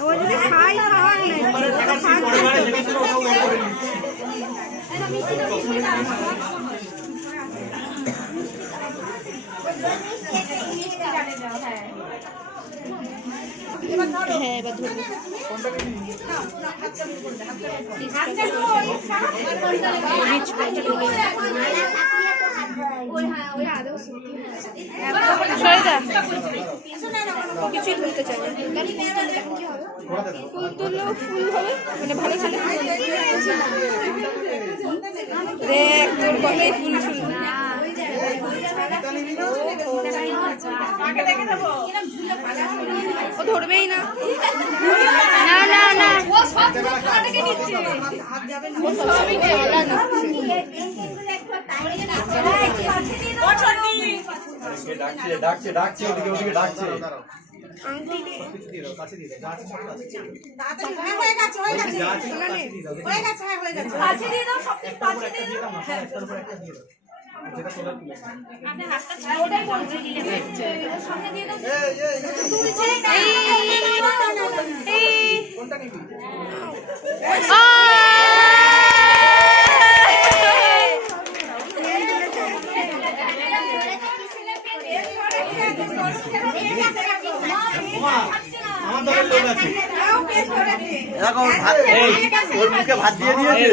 ও যদি খাই খাওয়ার নেই হ্যাঁ এবার ধরবো কিছুই ধরতে চাই ফুল তুললেও ফুল হবে মানে ভালো ছিল দেখ তোর কথাই ফুল ফুল ও ধরবেই না না না না ডাকছে ডাকছে ওদিকে ওদিকে ডাকছে ওর মুখে ভাত দিয়ে দিয়েছে।